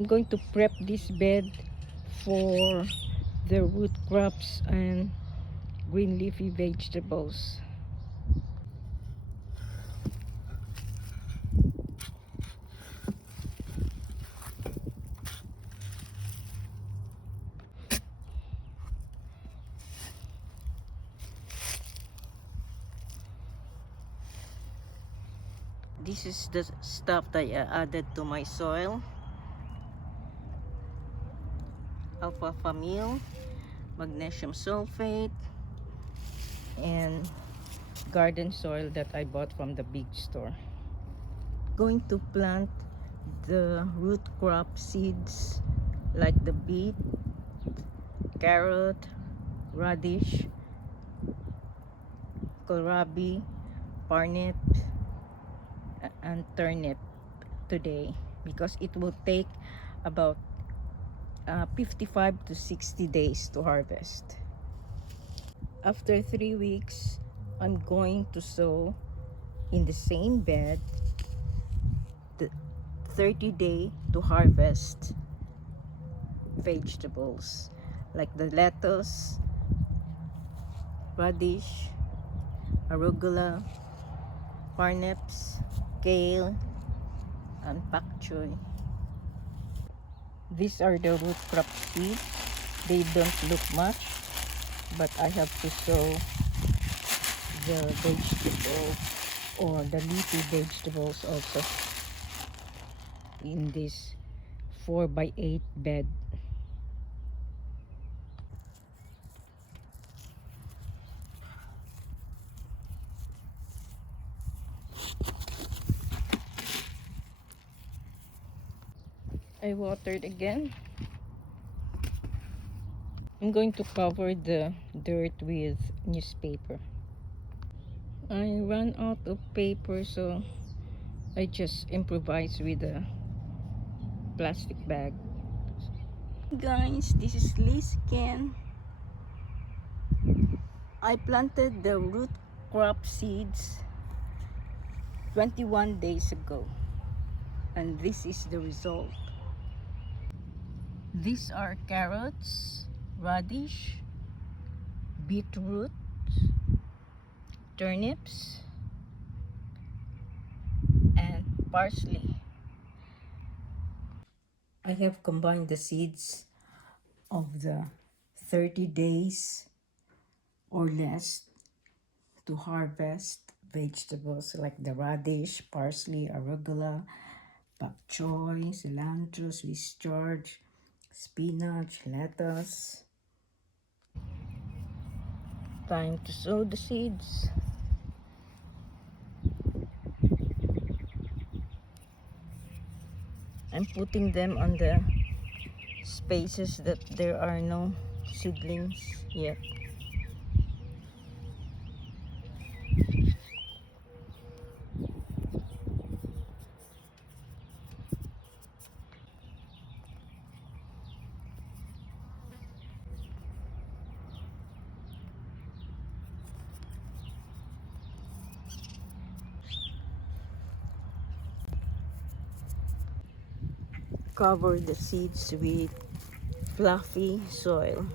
I'm going to prep this bed for the root crops and green leafy vegetables. This is the stuff that I added to my soil. Alpha famil, magnesium sulfate, and garden soil that I bought from the big store. Going to plant the root crop seeds like the beet, carrot, radish, kohlrabi, parsnip, and turnip today, because it will take about 55 to 60 days to harvest. After 3 weeks, I'm going to sow in the same bed the 30-day to harvest vegetables like the lettuce, radish, arugula, parsnips, kale, and pak choy. These are the root crop seeds. They don't look much, but I have to sow the vegetables or the leafy vegetables also in this 4x8 bed. I watered again. I'm going to cover the dirt with newspaper. I ran out of paper, so I just improvised with a plastic bag. Guys, this is Liz Ken. I planted the root crop seeds 21 days ago, and this is the result. These are carrots, radish, beetroot, turnips, and parsley. I have combined the seeds of the 30 days or less to harvest vegetables like the radish, parsley, arugula, pak choy, cilantro, Swiss chard, spinach, lettuce. Time to sow the seeds. I'm putting them on the spaces that there are no seedlings yet. Cover the seeds with fluffy soil.